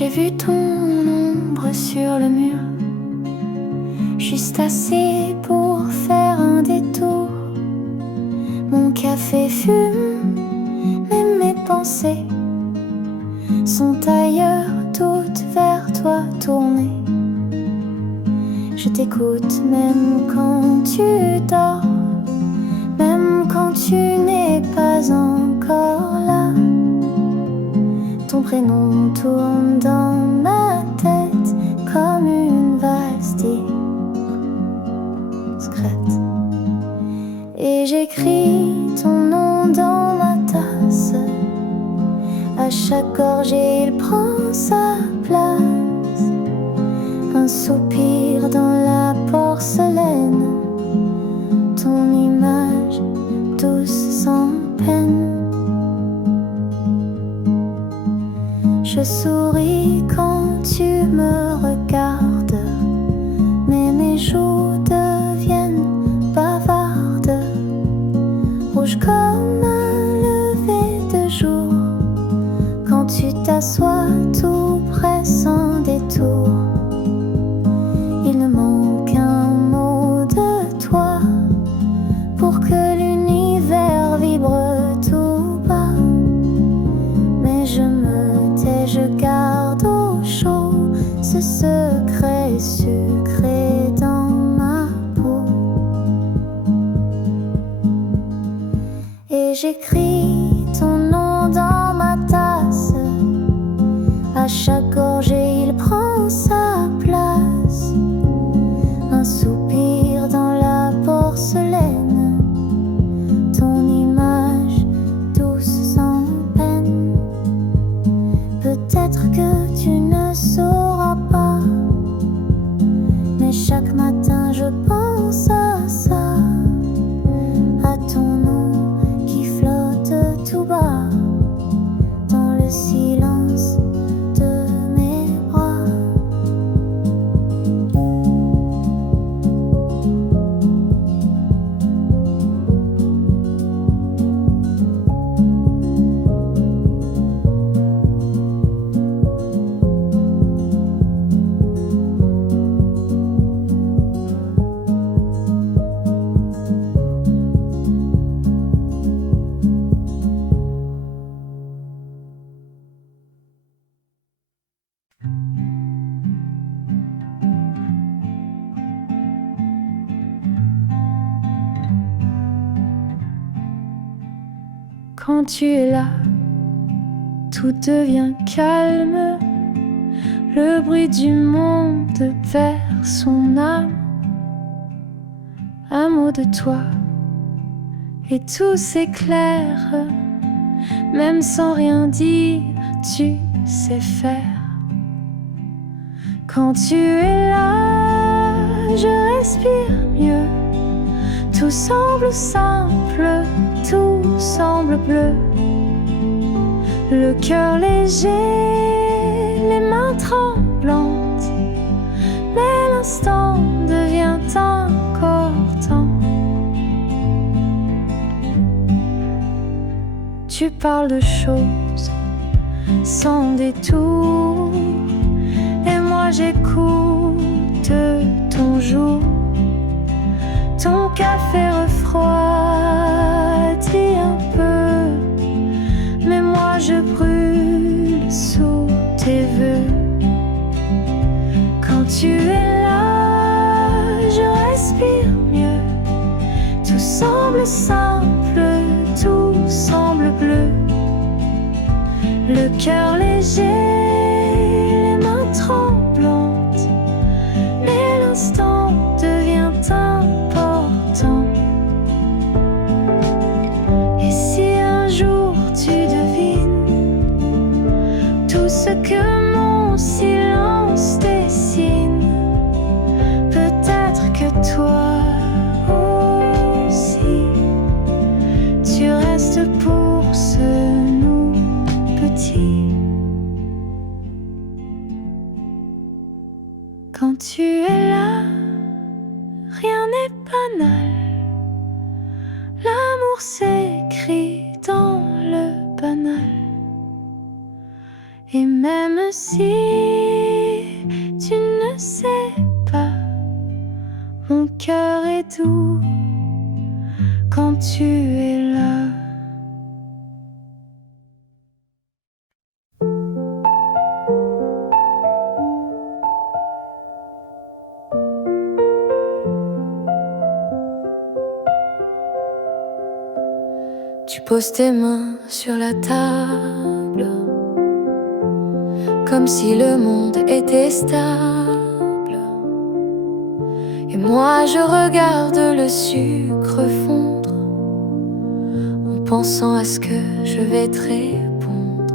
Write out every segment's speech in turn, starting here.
J'ai vu ton ombre sur le mur, juste assez pour faire un détour. Mon café fume, mais mes pensées sont ailleurs, toutes vers toi tournées. Je t'écoute même quand tu dors, même quand tu n'es pas encore là. Ton prénom tourne dans ma tête comme une valse discrète. Et j'écris ton nom dans ma tasse. À chaque gorgée il prend sa place. Un soupir dans la porcelaine, ton image douce sans peine. Je souris quand tu me regardes, mais mes joues deviennent bavardes, rouges comme un lever de jour. Quand tu t'assois tout près sans détour, il ne manque qu'un mot de toi pour que l'univers vibre tout bas. Mais je me tais, je garde au chaud ce secret sucré dans ma peau. Et j'écris ton nom dans ma tasse. À chaque gorgée il prend sa place. Un soupir dans la porcelaine, ton image douce sans peine. Peut-être que tu ne sauras pas, mais chaque matin je pense à ça, à ton nom qui flotte tout bas dans le silence de mes bras. Quand tu es là, tout devient calme. Le bruit du monde perd son âme. Un mot de toi et tout s'éclaire. Même sans rien dire, tu sais faire. Quand tu es là, je respire mieux. Tout semble simple, tout semble bleu. Le cœur léger, les mains tremblantes, mais l'instant devient encore temps. Tu parles de choses sans détour, et moi j'écoute ton jour. Ton café refroidit un peu, mais moi je brûle sous tes vœux. Quand tu es là, je respire mieux. Tout semble simple, tout semble bleu. Le cœur léger, les mains tremblantes, mais l'instant devient important. Et si un jour tu devines tout ce que mon silence dessine, peut-être que toi aussi tu restes pour ce nous petit. Même si tu ne sais pas, mon cœur est doux quand tu es là. Tu poses tes mains sur la table, comme si le monde était stable. Et moi je regarde le sucre fondre, en pensant à ce que je vais te répondre.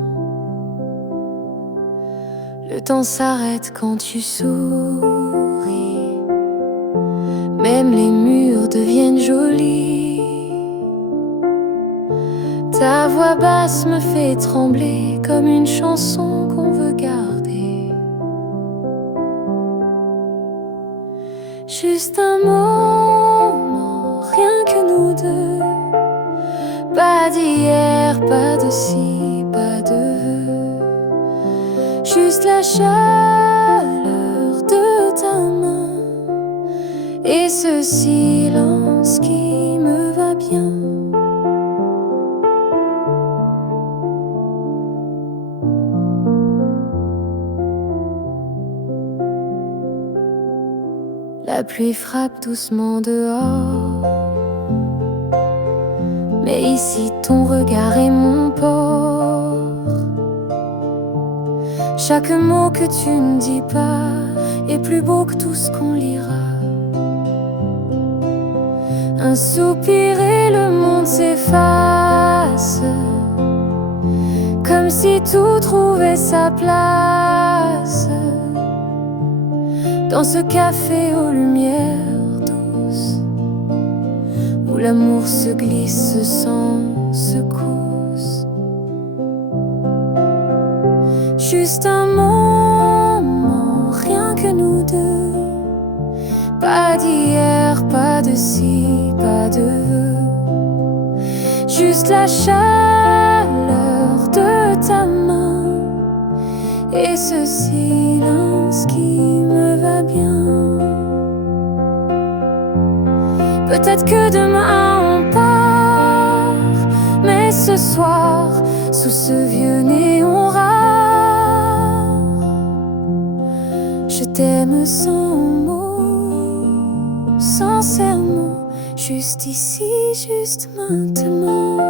Le temps s'arrête quand tu souris, même les murs deviennent jolis. Ta voix basse me fait trembler comme une chanson qu'on veut garder. Juste un moment, rien que nous deux. Pas d'hier, pas de ci, pas de vœux. Juste la chaleur de ta main et ce silence qui me va bien. La pluie frappe doucement dehors, mais ici ton regard est mon port. Chaque mot que tu ne dis pas est plus beau que tout ce qu'on lira. Un soupir et le monde s'efface, comme si tout trouvait sa place. Dans ce café aux lumières douces, où l'amour se glisse sans secousse. Juste un moment, rien que nous deux. Pas d'hier, pas de ci, pas de vœux. Juste la chaleur de ta main et ce silence qui me va bien. Peut-être que demain on part, mais ce soir, sous ce vieux néon rare, je t'aime sans mots, sincèrement, juste ici, juste maintenant.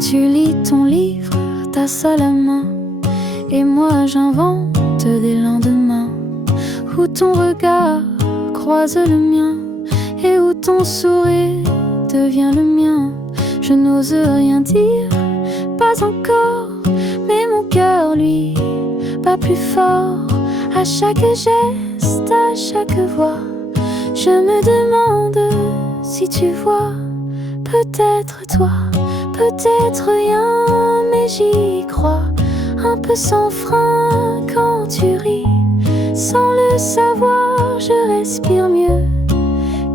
Tu lis ton livre, tasse à la main, et moi j'invente des lendemains où ton regard croise le mien et où ton sourire devient le mien. Je n'ose rien dire, pas encore, mais mon cœur lui bat plus fort. À chaque geste, à chaque voix, je me demande si tu vois. Peut-être toi, peut-être rien, mais j'y crois. Un peu sans frein quand tu ris. Sans le savoir, je respire mieux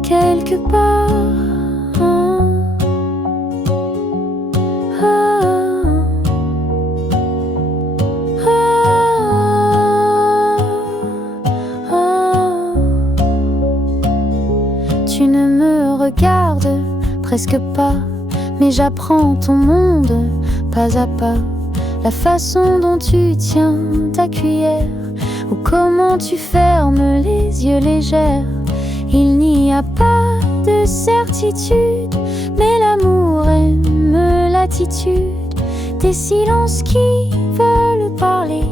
quelque part. Tu ne me regardes presque pas, mais j'apprends ton monde pas à pas. La façon dont tu tiens ta cuillère, ou comment tu fermes les yeux légers. Il n'y a pas de certitude, mais l'amour aime l'attitude. Des silences qui veulent parler,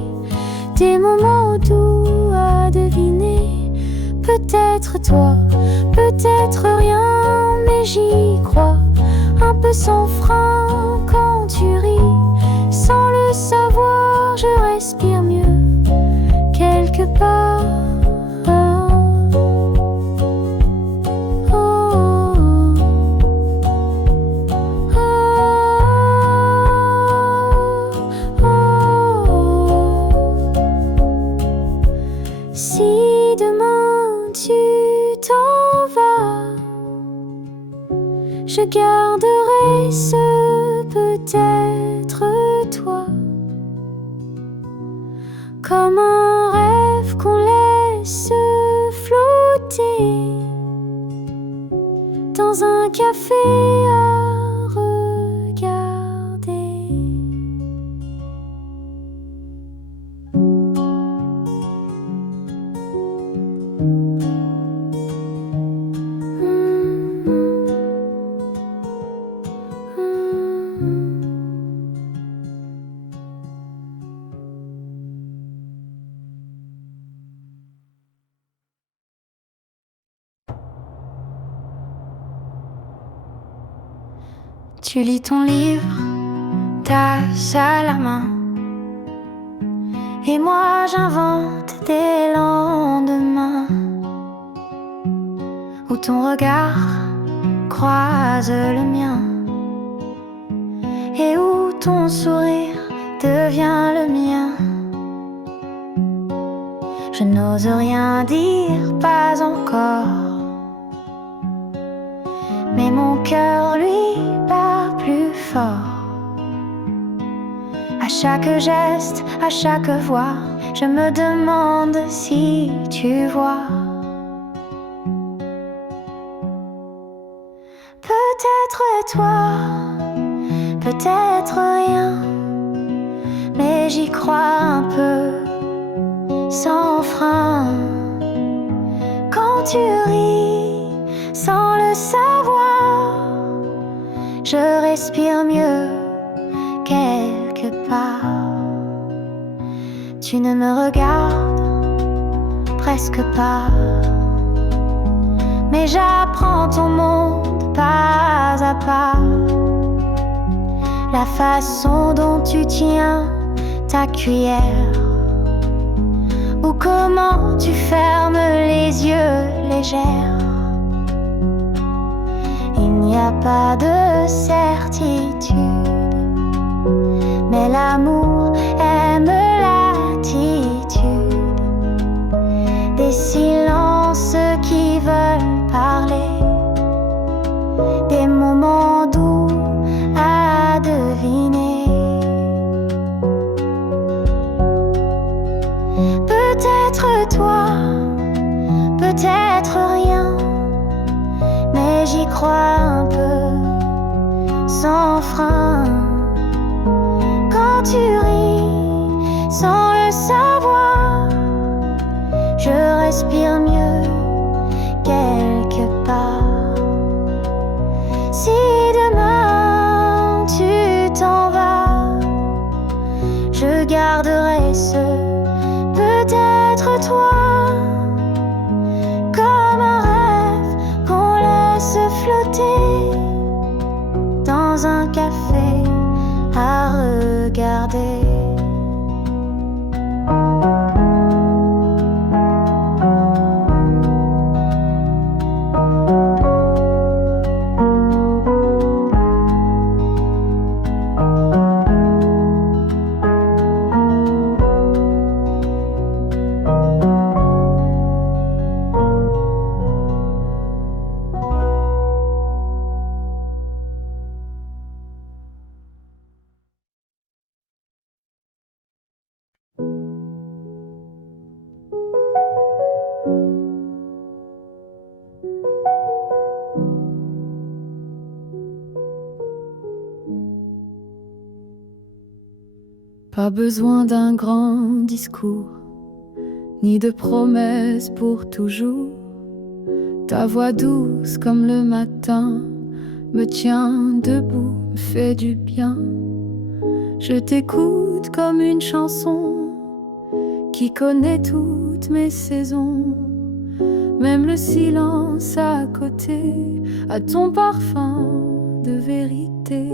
des moments doux à deviner. Peut-être toi, peut-être rien, mais j'y crois. Un peu sans frein quand tu ris. Je garderai ce peut-être toi, comme un rêve qu'on laisse flotter dans un café à regarder. Tu lis ton livre, tasse à la main, et moi j'invente des lendemains où ton regard croise le mien et où ton sourire devient le mien. Je n'ose rien dire, pas encore, mais mon cœur lui bat plus fort. À chaque geste, à chaque voix, je me demande si tu vois. Peut-être toi, peut-être rien, mais j'y crois un peu, sans frein. Quand tu ris, sans le savoir, je respire mieux quelque part. Tu ne me regardes presque pas, mais j'apprends ton monde pas à pas. La façon dont tu tiens ta cuillère, ou comment tu fermes les yeux légères. Il n'y a pas de certitude, mais l'amour aime l'attitude des silences qui veulent parler, des moments doux à deviner. Peut-être toi, peut-être rien, mais j'y crois un peu, sans frein. Quand tu ris, sans le savoir, je respire mieux quelque part. Si demain tu t'en vas, je garderai ce peut-être toi, comme un rêve qu'on laisse flotter dans un café à regarder. Pas besoin d'un grand discours, ni de promesses pour toujours. Ta voix douce comme le matin me tient debout, me fait du bien. Je t'écoute comme une chanson qui connaît toutes mes saisons. Même le silence à côté a ton parfum de vérité.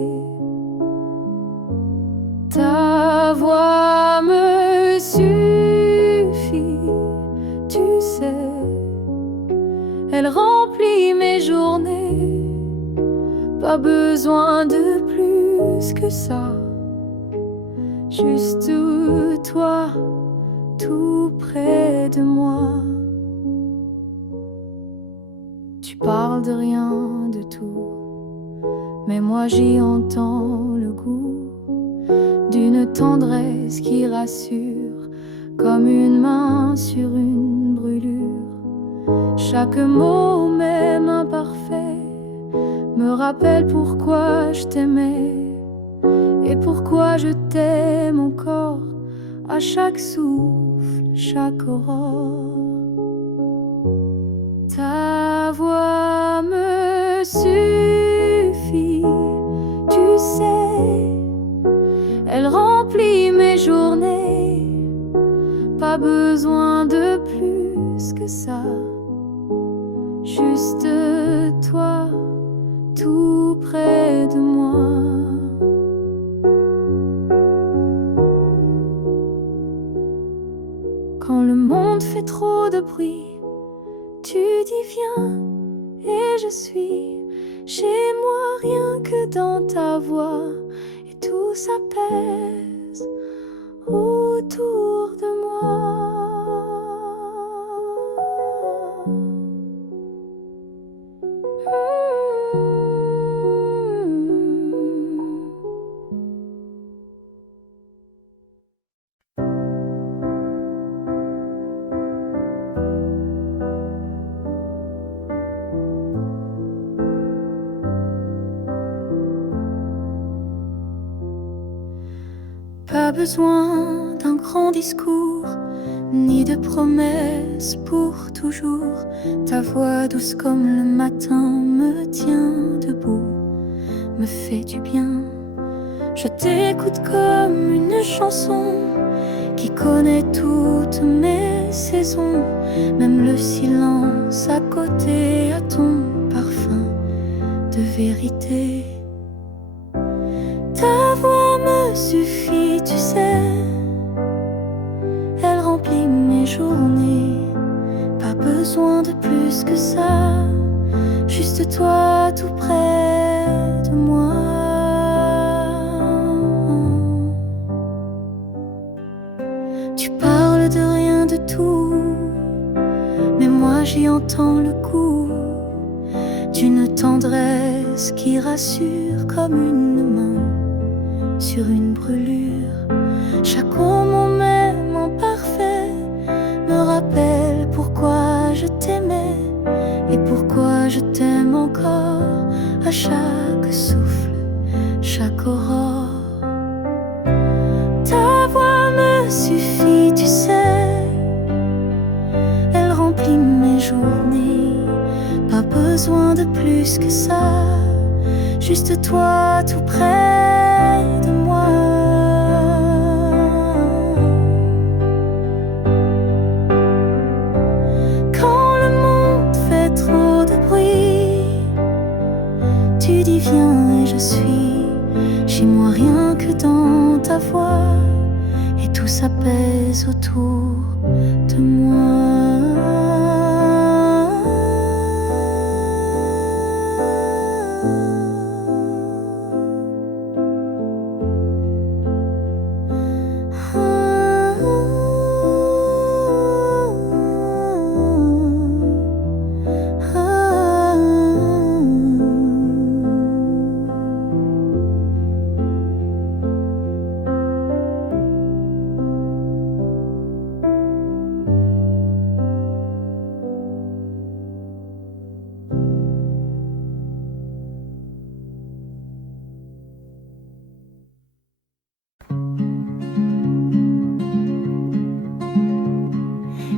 Ta voix me suffit, tu sais, elle remplit mes journées. Pas besoin de plus que ça, juste toi, tout près de moi. Tu parles de rien, de tout, mais moi j'y entends le goût d'une tendresse qui rassure, comme une main sur une brûlure. Chaque mot, même imparfait, me rappelle pourquoi je t'aimais et pourquoi je t'aime encore à chaque souffle, chaque aurore. Ta voix me suffit, tu sais, elle remplit mes journées. Pas besoin de plus que ça, juste toi, tout près de moi. Quand le monde fait trop de bruit, tu dis viens et je suis chez moi rien que dans ta voix, et tout s'apaise autour de moi. Pas besoin d'un grand discours, ni de promesses pour toujours. Ta voix douce comme le matin me tient debout, me fait du bien. Je t'écoute comme une chanson qui connaît toutes mes saisons. Même le silence à côté a ton parfum de vérité. Ta voix me suffit, tu sais, elle remplit mes journées. Pas besoin de plus que ça, juste toi tout près de moi. Tu parles de rien de tout, mais moi j'y entends le goût d'une tendresse qui rassure, comme une main sur une brûlure. Chaque moment même imparfait me rappelle pourquoi je t'aimais et pourquoi je t'aime encore à chaque souffle, chaque aurore. Ta voix me suffit, tu sais, elle remplit mes journées. Pas besoin de plus que ça, juste toi tout près de moi. Quand le monde fait trop de bruit, tu dis viens et je suis chez moi rien que dans ta voix, et tout s'apaise autour de moi.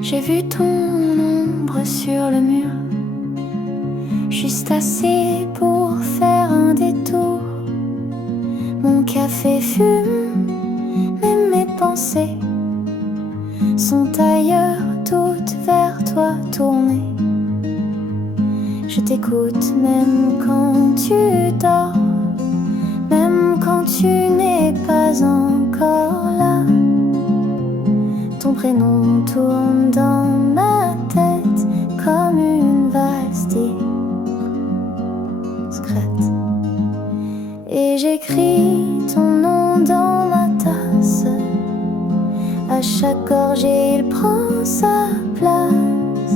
J'ai vu ton ombre sur le mur, juste assez pour faire un détour. Mon café fume, mais mes pensées sont ailleurs, toutes vers toi tournées. Je t'écoute même quand tu dors, même quand tu n'es pas encore là. Ton prénom tourne dans ma tête comme une valse discrète. Et j'écris ton nom dans ma tasse. À chaque gorgée, il prend sa place.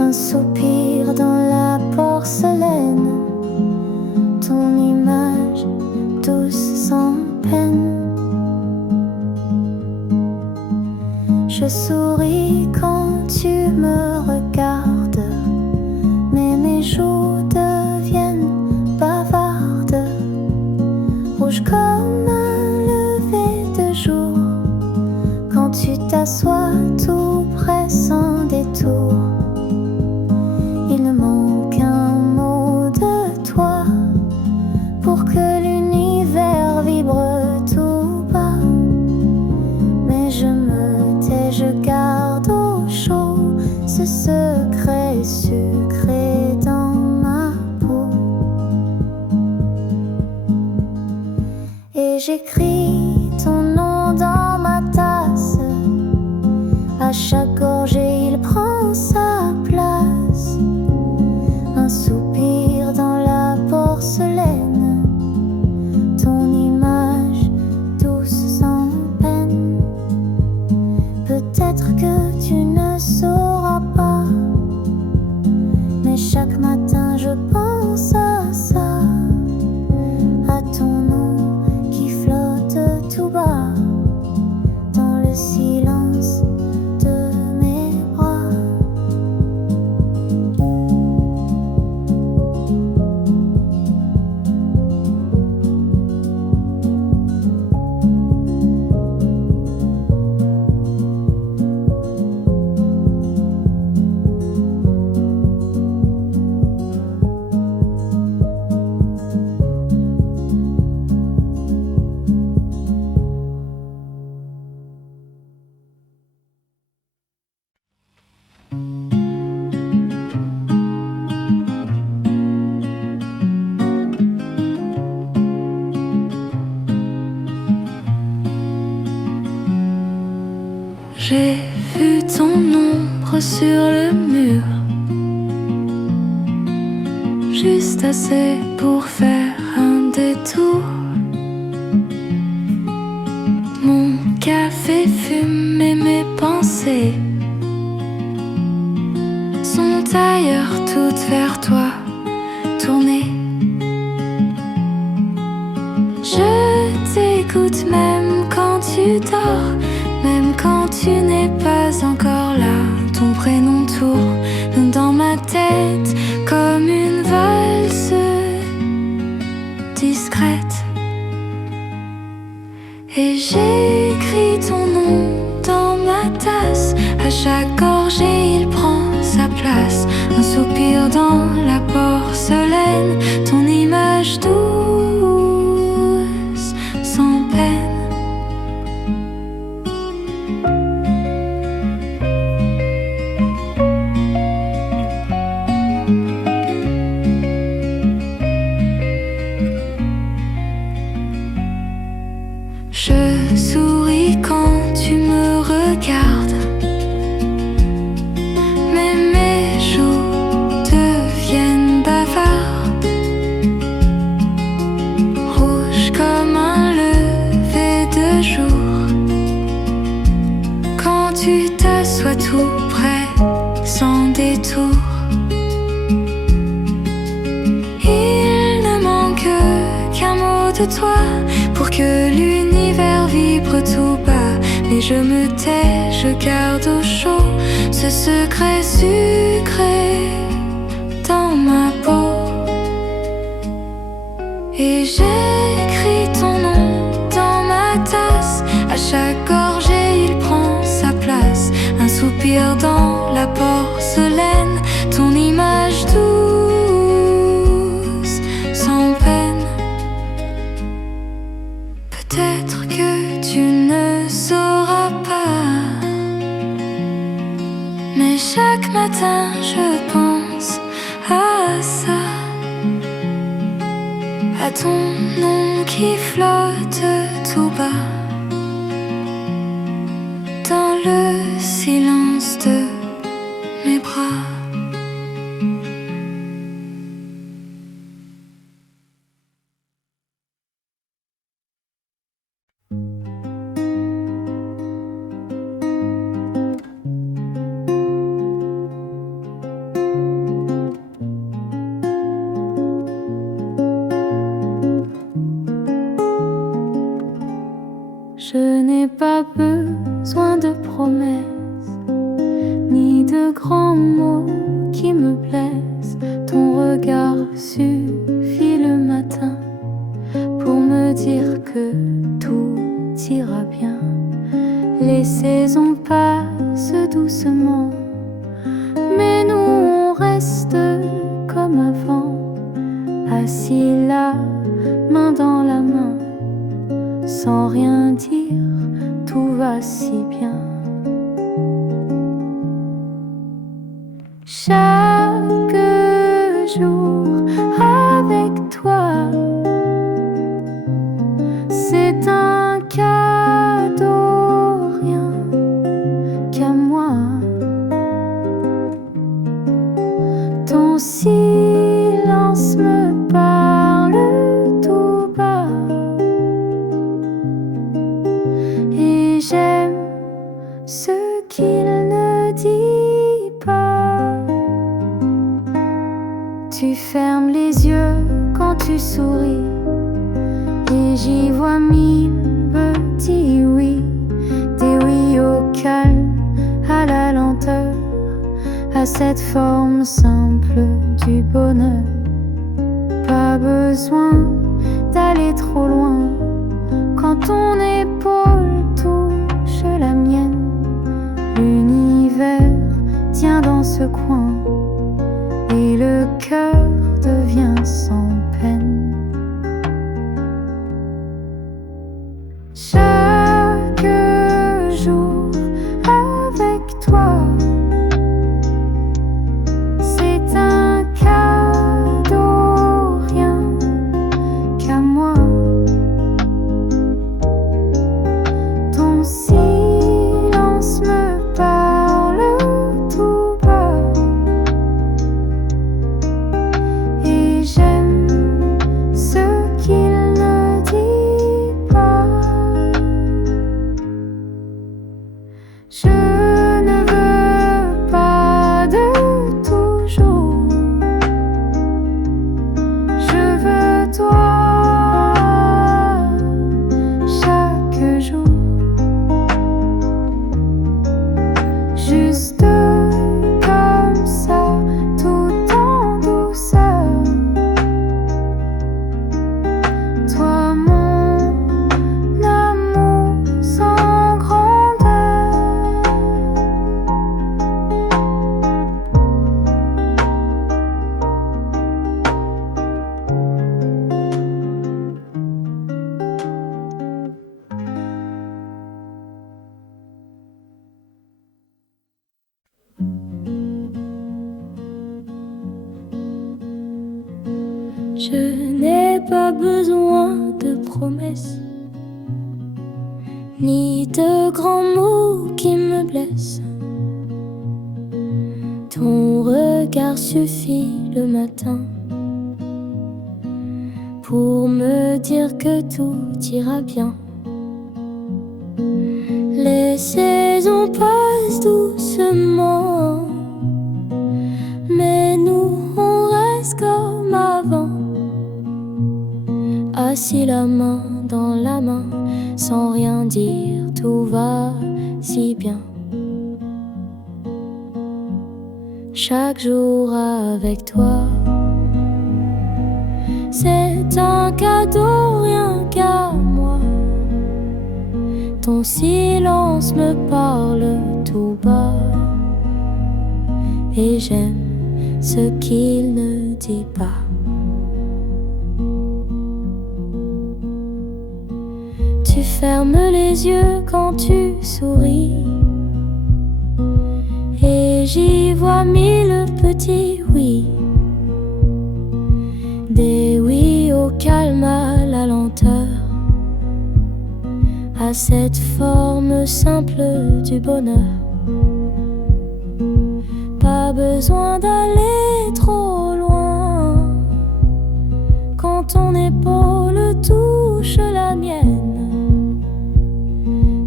Un soupir dans la porcelaine. Ton Je souris quand tu me regardes, mais mes joues deviennent bavardes, rouges comme un lever de jour. Quand tu t'assois tout près sans détour, il ne manque qu'un mot de toi pour que l'univers vibre tout bas. Mais je me tais, je garde au chaud ce secret sucré dans ma peau. Et j'écris ton nom dans ma tasse, à chaque gorgée il prend sa place. Un soupir dans la porcelaine, ton image douce sans peine. Peut-être que tu ne sauras pas, mais chaque matin je pense à ça, à ton nom qui flotte tout bas dans le silence de mes bras. J'ai vu ton ombre sur le mur, juste assez pour faire un détour. Mon café fume et mes pensées sont ailleurs, toutes vers toi tournées. Je t'écoute même quand tu dors, même quand tu n'es pas encore là. Ton prénom tourne dans ma tête comme une valse discrète. Et j'écris ton nom dans ma tasse, à chaque gorgée il prend sa place. Un soupir dans la porcelaine, ton image douce sans peine. Je souris quand tu me regardes, mais mes joues deviennent bavardes, rouges comme un lever de jour. Quand tu t'assois tout près, sans détour, il ne manque qu'un mot de toi pour que l'univers vibre tout bas. Mais je me tais, je garde au chaud ce secret sucré dans ma peau. Et j'écris ton nom dans ma tasse, à chaque gorgée il prend sa place. Un soupir dans la porcelaine, ton image douce sans peine. Peut-être que tu ne sauras pas, mais chaque matin je pense à ça, à ton nom qui flotte tout bas dans le silence de mes bras. Je n'ai pas besoin de promesses grands mots qui me plaisent. Ton regard suffit le matin pour me dire que tout ira bien. Les saisons passent doucement, mais nous on reste comme avant, assis là, main dans la main, sans rien dire, tout va si bien. Chaque jour avec toi, c'est un cadeau, rien qu'à moi. Ton silence me parle tout bas, et j'aime ce qu'il ne dit pas. Tu fermes les yeux quand tu souris, et j'y vois mille petits oui, des oui au calme, à la lenteur, à cette forme simple du bonheur. Pas besoin d'aller trop loin quand ton épaule touche la mienne. L'univers tient dans ce coin et le cœur devient sans peine. Chaque jour avec toi, c'est un cadeau, rien qu'à moi. Ton silence me parle tout bas, et j'aime ce qu'il ne dit pas. Je ne veux pas de toujours, je veux toi chaque jour, juste comme ça, tout en douceur. Toi mon amour sans grandeur. Je n'ai pas besoin de promesses, ni de grands mots qui me blessent. Ton regard suffit le matin pour me dire que tout ira bien. Les saisons passent doucement, mais nous on reste comme avant, assis la main dans la main, sans rien dire, tout va si bien. Chaque jour avec toi, c'est un cadeau, rien qu'à moi. Ton silence me parle tout bas, et j'aime ce qu'il ne dit pas. Tu fermes les yeux quand tu souris, et j'y vois mille petits oui, des oui au calme, à la lenteur, à cette forme simple du bonheur. Pas besoin d'aller trop loin quand ton épaule touche la mienne.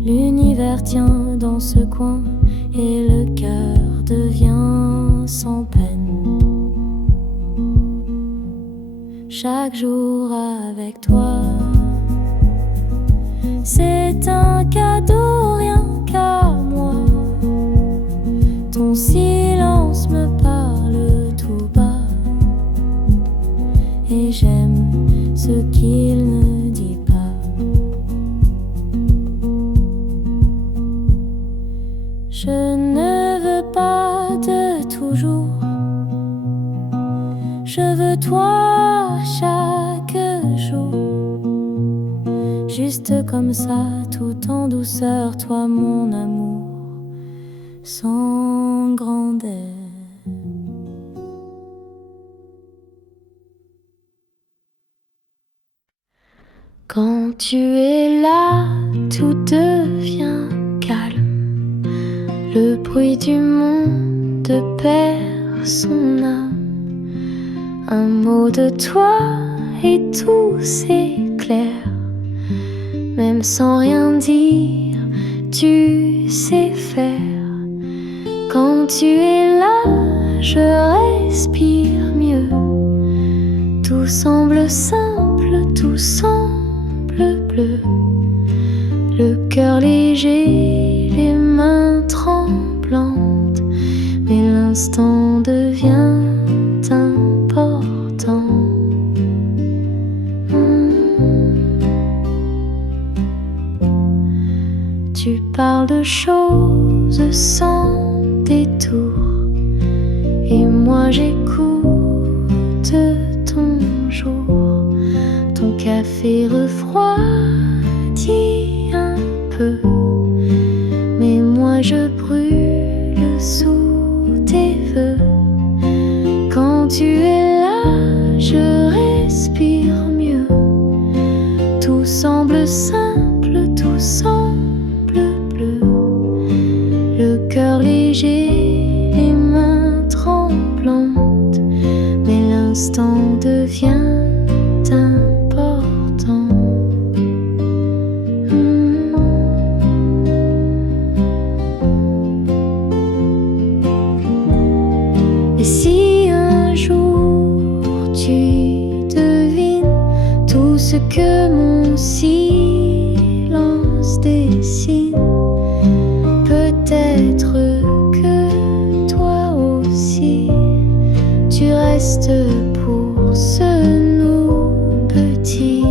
L'univers tient dans ce coin et le cœur devient sans peine. Chaque jour avec toi, c'est un cadeau, rien qu'à moi. Ton silence ce qu'il ne dit pas. Je ne veux pas de toujours, je veux toi chaque jour. Juste comme ça, tout en douceur, toi mon amour, sans grandeur. Quand tu es là, tout devient calme. Le bruit du monde perd son âme. Un mot de toi et tout s'éclaire. Même sans rien dire, tu sais faire. Quand tu es là, je respire mieux. Tout semble simple, tout semble bleu. Le cœur léger, les mains tremblantes. Mais l'instant devient important. Tu parles de choses sans détour, et moi j'écoute ton jour. Ton café refroidit un peu, mais moi je brûle sous tes feux. Quand tu es là, je respire mieux. Tout semble simple, tout semble bleu. Le cœur léger, les mains tremblantes. Mais l'instant devient important. Et si un jour tu devines tout ce que mon silence dessine, peut-être que toi aussi tu restes pour ce nous petit.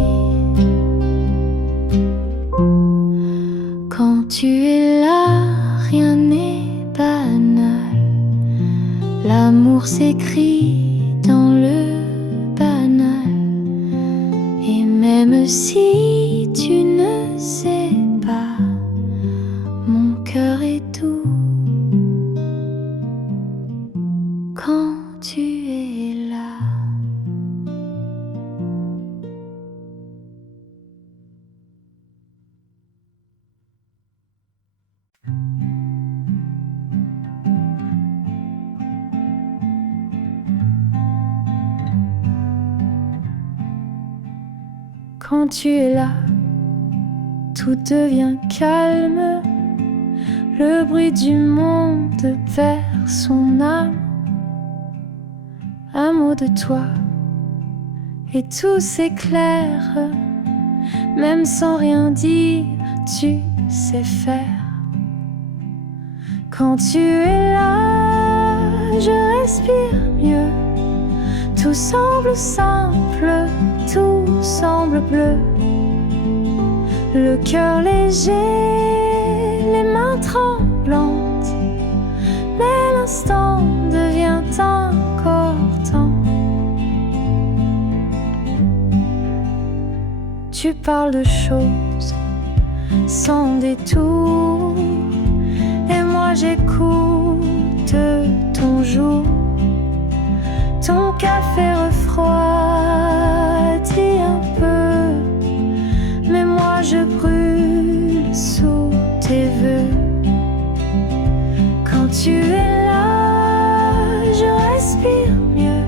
Quand tu es là, rien n'est banal. L'amour s'écrit dans le banal. Et même si tu ne sais pas, mon cœur est doux quand tu es là. Quand tu es là, tout devient calme. Le bruit du monde perd son âme. Un mot de toi et tout s'éclaire. Même sans rien dire, tu sais faire. Quand tu es là, je respire mieux. Tout semble simple, tout semble bleu. Le cœur léger, les mains tremblantes. Mais l'instant devient important. Tu parles de choses sans détour, et moi j'écoute ton jour. Ton café refroidit un peu, mais moi je brûle sous tes vœux. Quand tu es là, je respire mieux.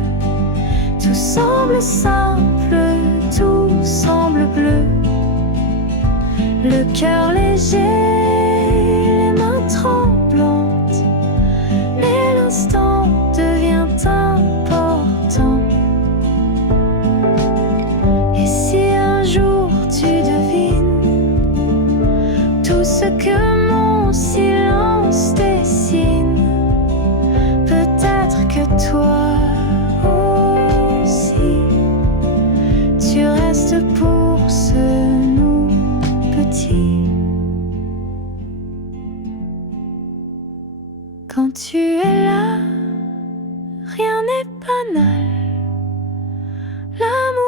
Tout semble simple, tout semble bleu. Le cœur léger, les mains tremblantes. Mais l'instant devient important. Et si un jour tu devines tout ce que mon silence dessine, peut-être que toi aussi tu restes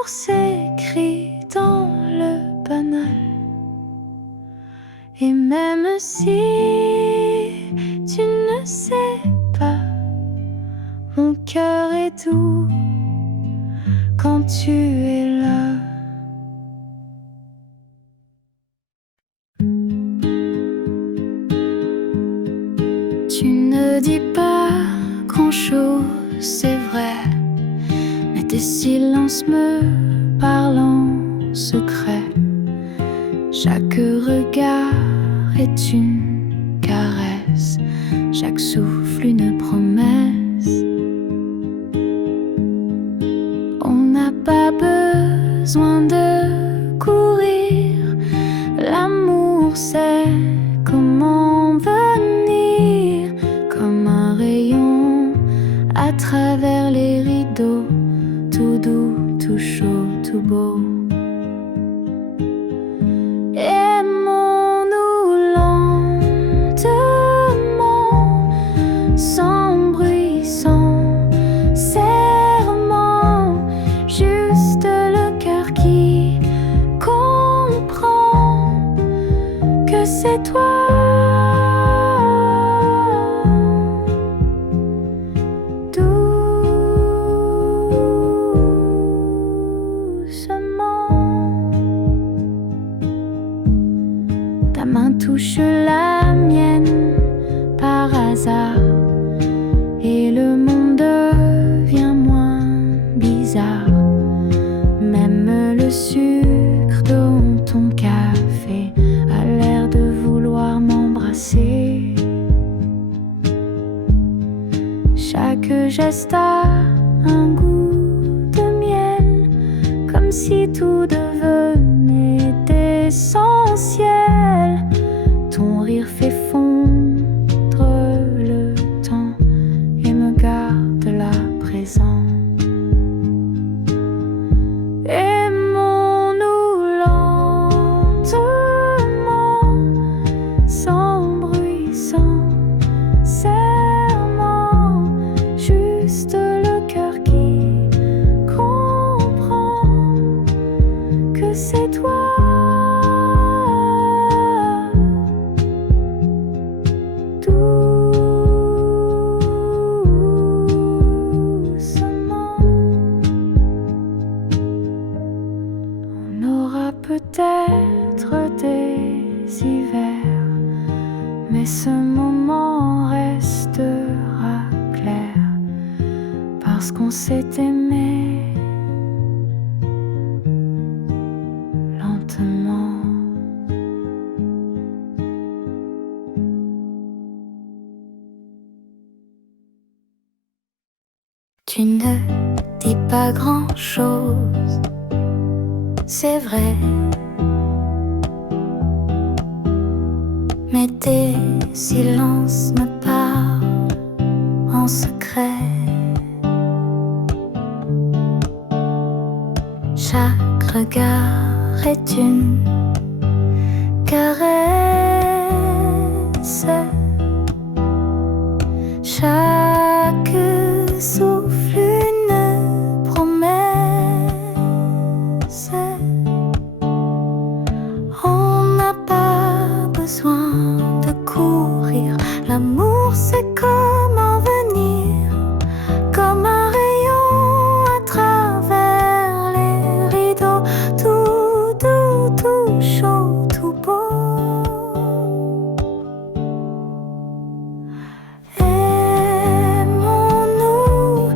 L'amour s'écrit dans le banal. Et même si tu ne sais pas, mon cœur est doux quand tu es là. Tu ne dis pas grand-chose, c'est vrai, mais tes silences me parlent en secret. Chaque regard est une caresse, chaque souffle une promesse. On n'a pas besoin de courir, l'amour sait comment venir, comme un rayon à travers les rideaux, tout doux, tout chaud, tout beau. Aimons-nous lentement, sans bruit, sans serment, juste le cœur qui comprend que c'est toi. Ta main touche la mienne par hasard et le monde devient moins bizarre. Même le sucre dans ton café a l'air de vouloir m'embrasser. Chaque geste a un goût de miel, comme si tout devenait essentiel. Ton rire fait fondre le temps et me garde là présent. Aimons-nous lentement, sans bruit, sans serment, juste le cœur qui comprend que c'est toi. Peut-être des hivers, mais ce moment restera clair parce qu'on s'est aimé lentement. Tu ne dis pas grand-chose, c'est vrai, mais tes silences me parlent en secret. Chaque regard est une caresse, chaque souffle une promesse. On n'a pas besoin de courir, l'amour c'est comment venir, comme un rayon à travers les rideaux, tout doux, tout chaud, tout beau. Aimons-nous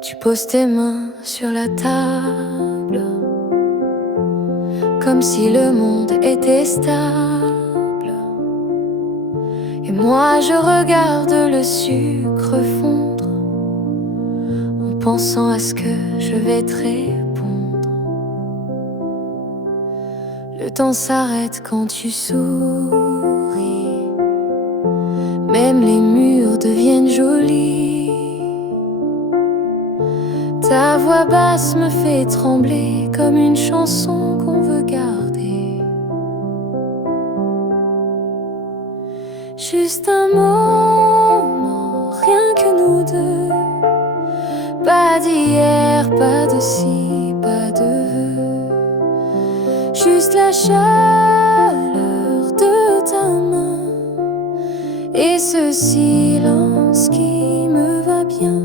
Tu poses tes mains sur la table, comme si le monde était stable. Et moi je regarde le sucre fondre, en pensant à ce que je vais te répondre. Le temps s'arrête quand tu souris, même les murs deviennent jolis. Ta voix basse me fait trembler comme une chanson qu'on veut garder. Juste un moment, rien que nous deux. Pas d'hier, pas de ci, pas de vœux. Juste la chaleur de ta main et ce silence qui me va bien.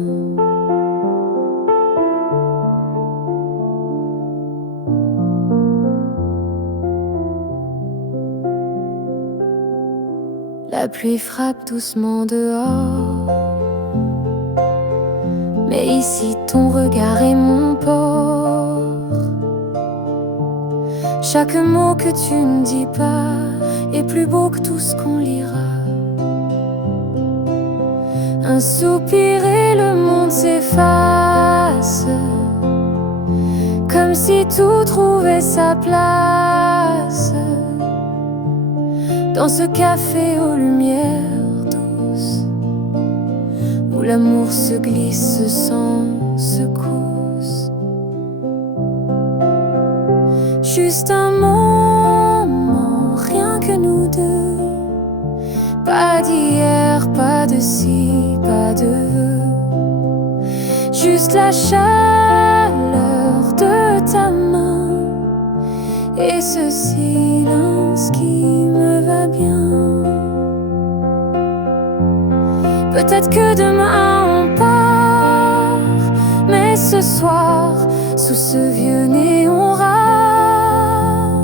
La pluie frappe doucement dehors, mais ici ton regard est mon port. Chaque mot que tu ne dis pas est plus beau que tout ce qu'on lira. Un soupir et le monde s'efface, comme si tout trouvait sa place. Dans ce café aux lumières douces, où l'amour se glisse sans secousse. Juste un moment, rien que nous deux. Pas d'hier, pas de ci, pas de vœux. Juste la chaleur de ta main et ce silence qui me va bien. Peut-être que demain on part, mais ce soir, sous ce vieux néon rare,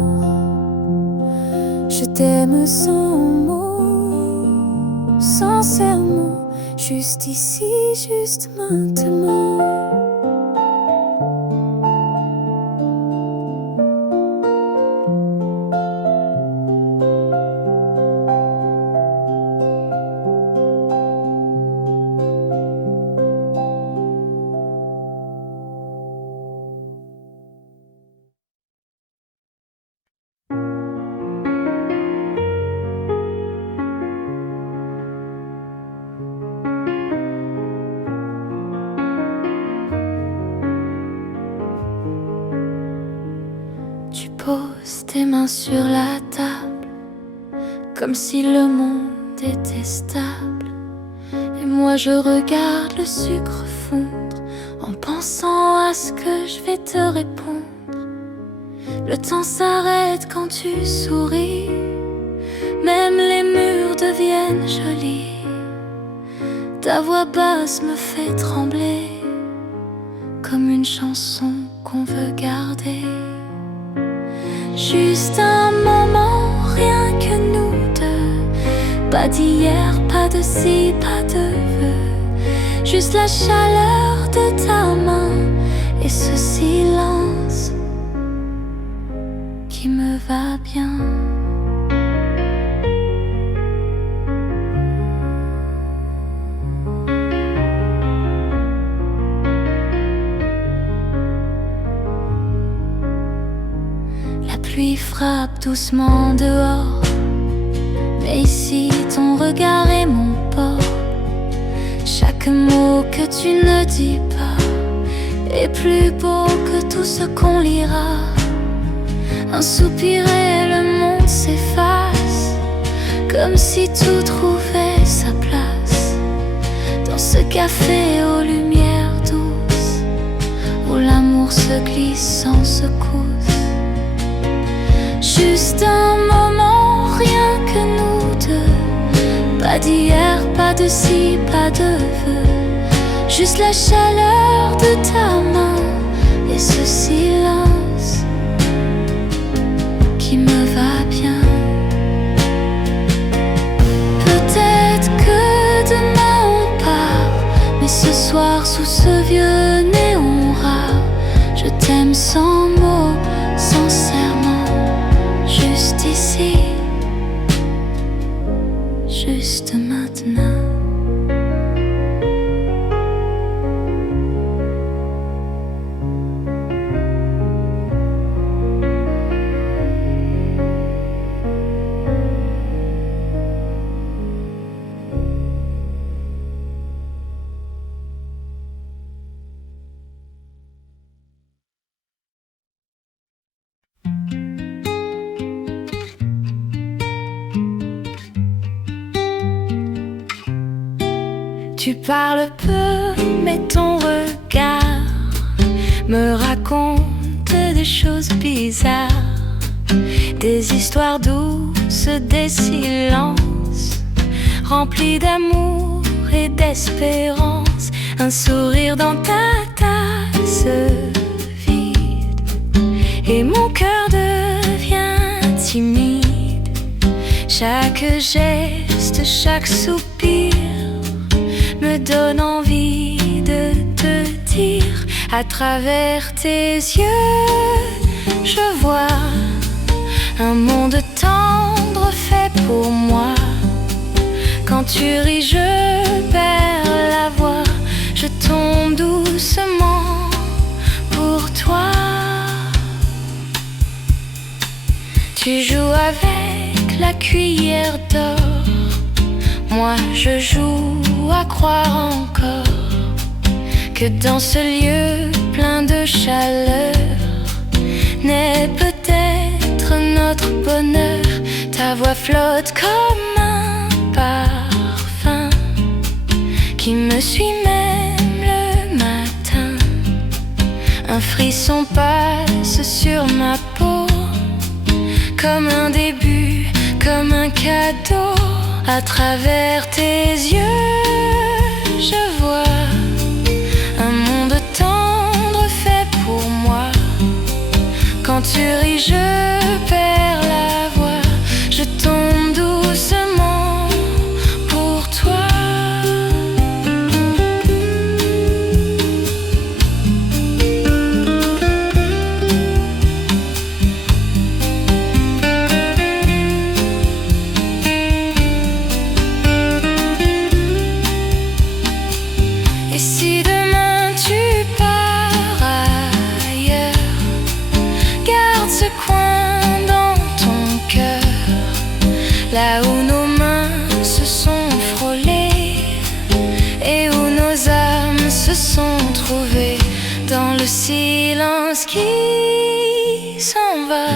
je t'aime sans mots, sincèrement, juste ici, juste maintenant. Tu poses tes mains sur la table, comme si le monde était stable. Et moi je regarde le sucre fondre, en pensant à ce que je vais te répondre. Le temps s'arrête quand tu souris, même les murs deviennent jolis. Ta voix basse me fait trembler, comme une chanson qu'on veut garder. Juste un moment, rien que nous deux. Pas d'hier, pas de ci, pas de vœux. Juste la chaleur de ta main et ce silence qui me va bien. La pluie frappe doucement dehors, mais ici ton regard est mon port. Chaque mot que tu ne dis pas est plus beau que tout ce qu'on lira. Un soupir et le monde s'efface, comme si tout trouvait sa place. Dans ce café aux lumières douces, où l'amour se glisse sans secousse. Juste un moment, rien que nous deux. Pas d'hier, pas de ci, pas de vœux. Juste la chaleur de ta main et ce silence qui me va bien. Peut-être que demain on part, mais ce soir sous ce vieux t'aime sans mots, sincèrement, juste ici, juste maintenant. Tu parles peu, mais ton regard me raconte des choses bizarres, des histoires douces, des silences remplis d'amour et d'espérance. Un sourire dans ta tasse vide et mon cœur devient timide. Chaque geste, chaque soupir me donne envie de te dire. À travers tes yeux, je vois un monde tendre fait pour moi. Quand tu ris, je perds la voix. Je tombe doucement pour toi. Tu joues avec la cuillère d'or, moi je joue à croire encore que dans ce lieu plein de chaleur naît peut-être notre bonheur. Ta voix flotte comme un parfum qui me suit même le matin. Un frisson passe sur ma peau, comme un début, comme un cadeau. À travers tes yeux, je vois un monde tendre fait pour moi. Quand tu ris, je perds la voix. Je tombe doucement pour toi. Là où nos mains se sont frôlées et où nos âmes se sont trouvées, dans le silence qui s'en va,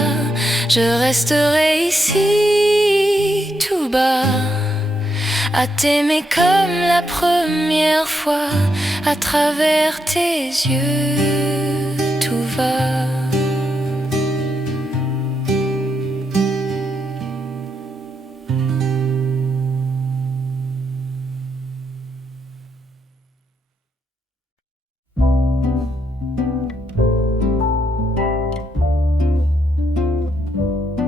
je resterai ici tout bas, à t'aimer comme la première fois. À travers tes yeux, tout va.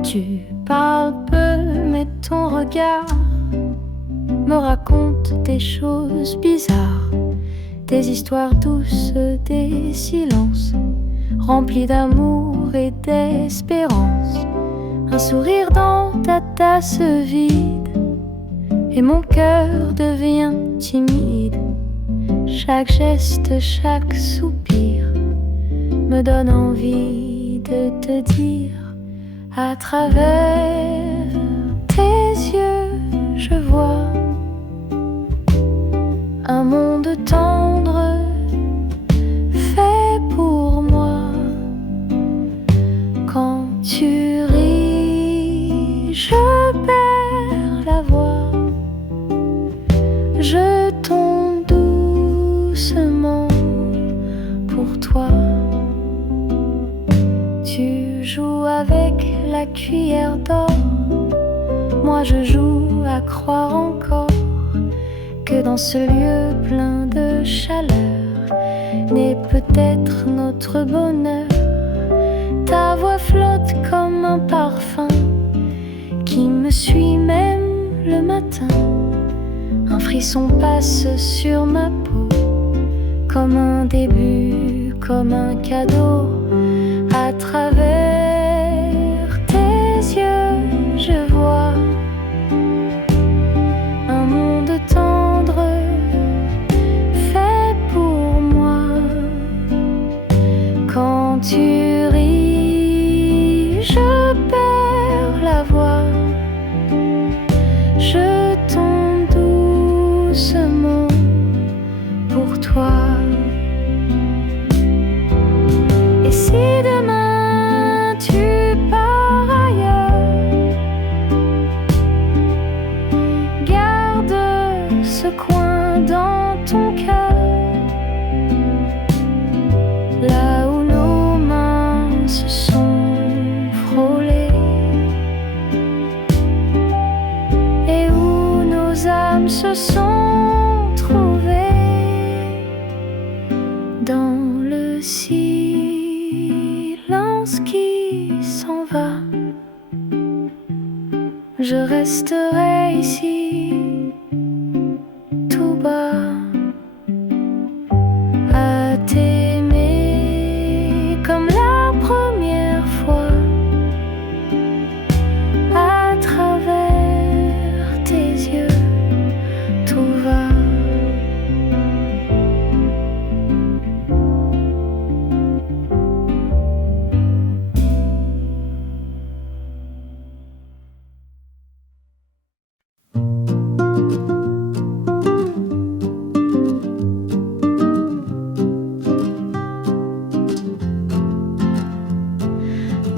Tu parles peu, mais ton regard me raconte des choses bizarres, des histoires douces, des silences remplis d'amour et d'espérance. Un sourire dans ta tasse vide et mon cœur devient timide. Chaque geste, chaque soupir me donne envie de te dire. À travers tes yeux, je vois un monde tendre fait pour moi. Quand tu ris, je perds la voix. Je tombe doucement pour toi. Tu joues avec la cuillère d'or, moi je joue à croire encore que dans ce lieu plein de chaleur naît peut-être notre bonheur. Ta voix flotte comme un parfum qui me suit même le matin. Un frisson passe sur ma peau, comme un début, comme un cadeau. quand tu ris, je perds la voix. Je tombe doucement pour toi. Et si demain tu pars ailleurs, garde ce coin dans ton cœur, là où nos mains se sont frôlées et où nos âmes se sont trouvées dans le silence qui s'en va. Je resterai ici tout bas à t'aimer comme la première fois, à travers tes yeux tout va.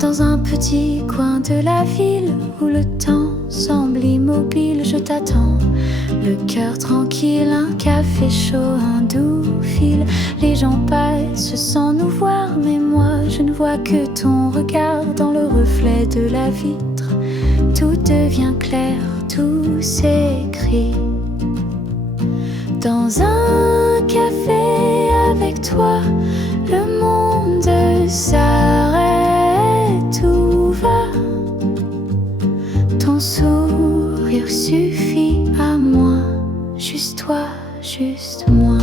Dans un petit coin de la ville où le temps semble immobile, je t'attends, le cœur tranquille, un café chaud, un doux fil. Les gens passent sans nous voir, mais moi je ne vois que ton regard dans le reflet de la vitre. Tout devient clair, tout s'écrit. Dans un café avec toi, le monde s'arrête, tout va. Ton sourire suffit à moi, juste toi, juste moi.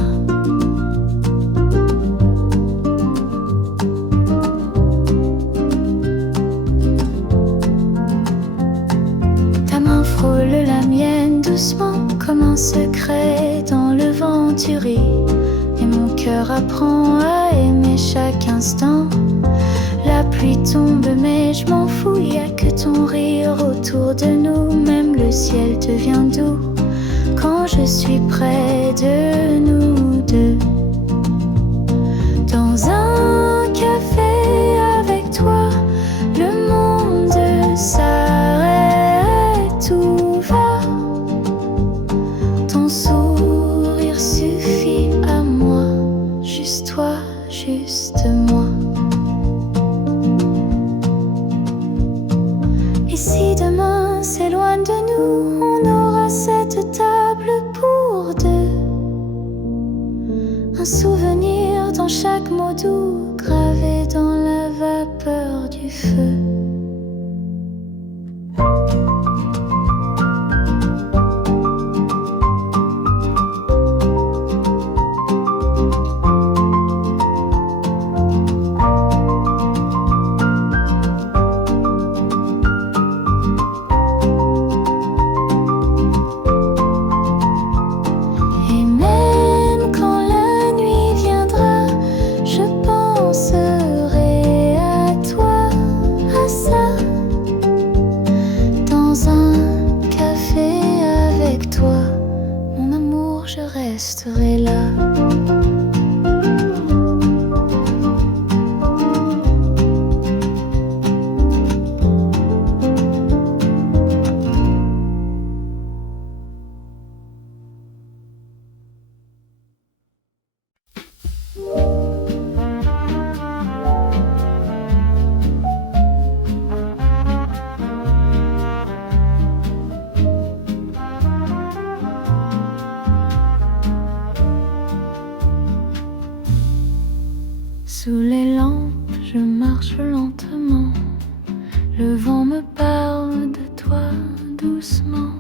Ta main frôle la mienne doucement, comme un secret dans le vent tu ris. Et mon cœur apprend à aimer chaque instant. La pluie tombe mais je m'en fous, y a que ton rire autour de nous. Même le ciel devient doux quand je suis près de nous deux. Dans un café avec toi, le monde s'arrête, tout va. Ton sourire suffit à moi, juste toi, juste moi. Et si demain s'éloigne de nous, on aura cette table pour deux. Un souvenir dans chaque mot doux, gravé dans la vapeur du feu. Resterai là. Sous les lampes, je marche lentement. Le vent me parle de toi doucement.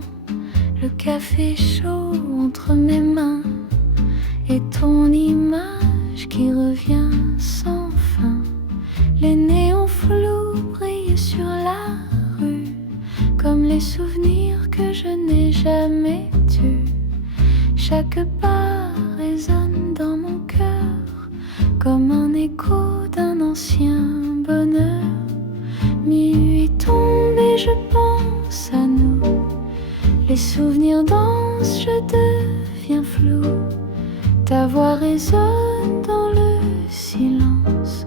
Le café chaud entre mes mains et ton image qui revient sans fin. Les néons flous brillent sur la rue comme les souvenirs que je n'ai jamais tus. Chaque pas résonne dans mon cœur comme un écho d'un ancien ancien bonheur. Minuit tombe et je pense à nous. Les souvenirs dansent, je deviens flou. Ta voix résonne dans le silence,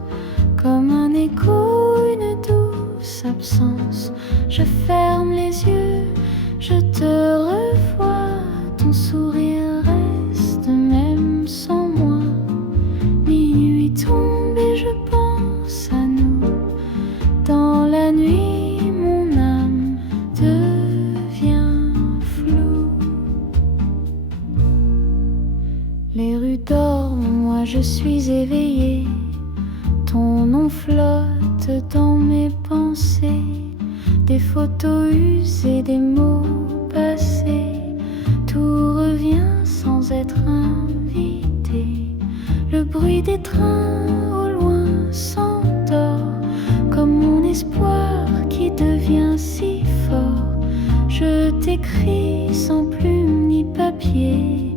comme un écho, une douce absence. Je ferme les yeux, je te revois. Ton sourire reste même sans moi. Minuit tombe et je pense à nous. Dans la nuit, mon âme devient floue. Les rues dorment, moi je suis éveillée. Ton nom flotte dans mes pensées. Des photos usées, des mots passés. Tout revient sans être invité. Le bruit des trains au loin s'endort, comme mon espoir qui devient si fort. Je t'écris sans plume ni papier,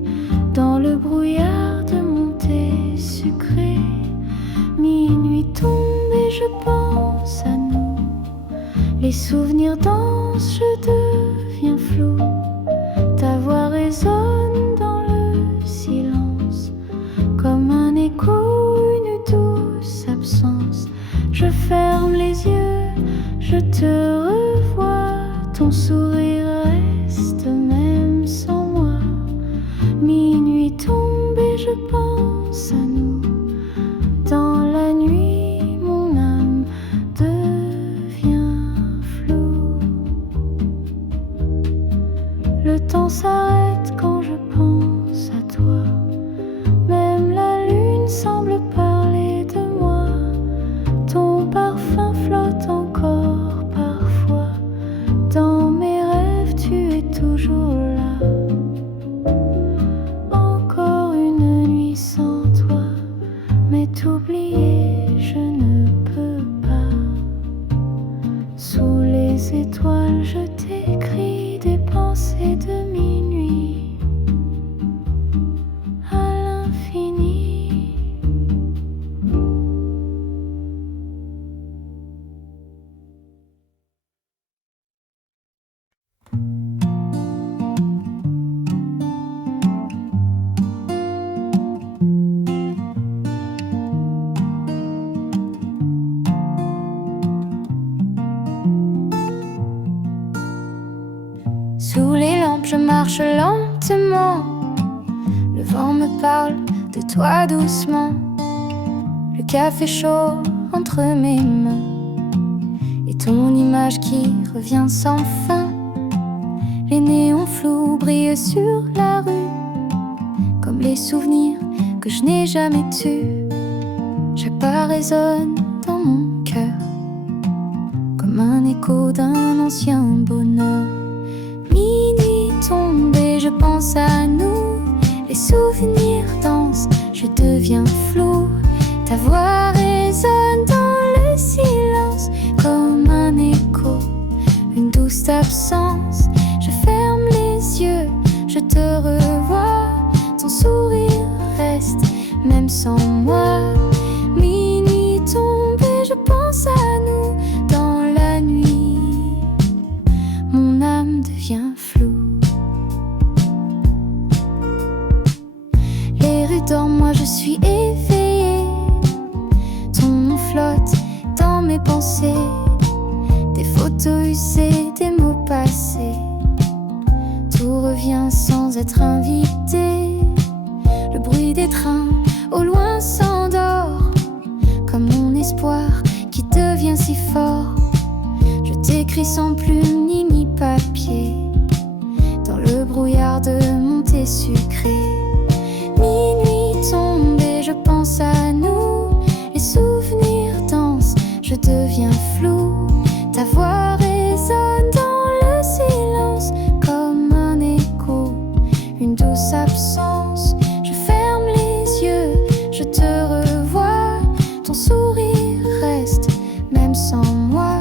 dans le brouillard de mon thé sucré. Minuit tombe et je pense à nous. Les souvenirs dansent, je deviens flou. Ta voix résonne dans le silence, comme un écho, une douce absence. Je ferme les yeux, je te revois. Ton sourire reste même sans moi. Minuit tombe et je pense à nous. Dans la nuit, mon âme devient floue. Le temps s'arrête quand je pense à toi. Même la lune semble parler de moi. Ton parfum flotte encore parfois. Dans mes rêves, tu es toujours là. Encore une nuit sans toi, mais t'oublier, je ne peux pas. Sous les étoiles, je t'écris des pensées de minuit à l'infini. Sous les lampes, je marche lentement. Le vent me parle de toi doucement. Le café chaud entre mes mains et ton image qui revient sans fin. Les néons flous brillent sur la rue, comme les souvenirs que je n'ai jamais tus. Chaque pas résonne dans mon cœur, comme un écho d'un ancien bonheur. Minuit tombe et je pense à nous. Les souvenirs dansent, je deviens flou. Ta voix résonne dans le silence, comme un écho, une douce absence. Je ferme les yeux, je te revois. Ton sourire reste même sans moi. Minuit tombe et je pense à nous. Dans la nuit, mon âme devient floue. Les rues dorment, moi je suis éveillée. Ton nom flotte dans mes pensées. Des photos usées, des mots passés. Tout revient sans être invité. Le bruit des trains au loin s'endort, comme mon espoir qui devient si fort. Je t'écris sans plume ni papier, dans le brouillard de mon thé sucré. Minuit tombe et je pense à nous. Les souvenirs dansent, je deviens flou. Ta voix résonne dans le silence, comme un écho, une douce absence. Je ferme les yeux, je te revois. Ton sourire reste même sans moi.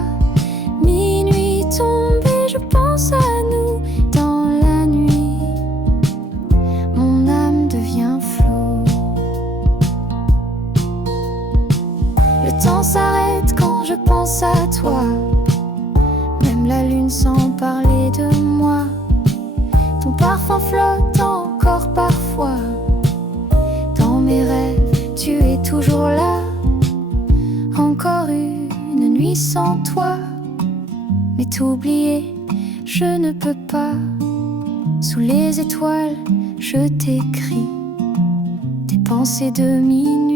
Minuit tombe et je pense à nous. Dans la nuit, mon âme devient floue. Le temps s'arrête quand je pense à toi. Même la lune sans parler de moi. Ton parfum flotte encore parfois. Dans mes rêves, tu es toujours là. Encore une nuit sans toi. Mais t'oublier, je ne peux pas. Sous les étoiles, je t'écris des pensées de minuit.